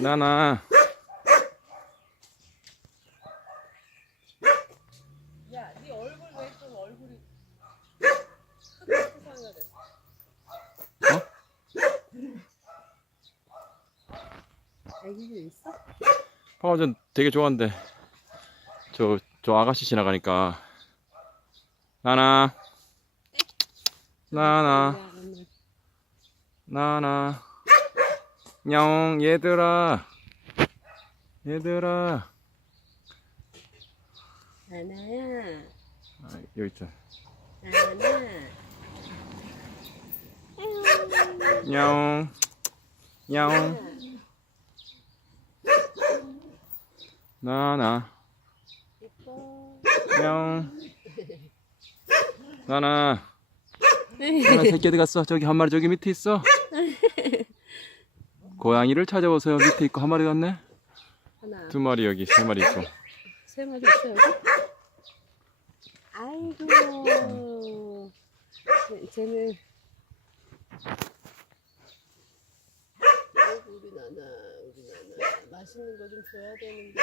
나나. 야, 네 얼굴 왜 좀 얼굴이 크게 수상해야 돼? 애기들 있어? 전 되게 좋아하는데 저 아가씨 지나가니까 나나 나나 나나 냥 얘들아 나나야, 아, 여기 있다. 나나. 냥 냥 나나 예뻐. 냥 나나 새끼 어디 갔어? 저기 한 마리 저기 밑에 있어. 고양이를 찾아보세요. 밑에 있고 한 마리 갔네. 하나, 두 마리 여기 세 마리 있고. 세 마리 있어 여기? 아이고, 쟤는 아이고 우리 나나 맛있는 거 좀 줘야 되는데.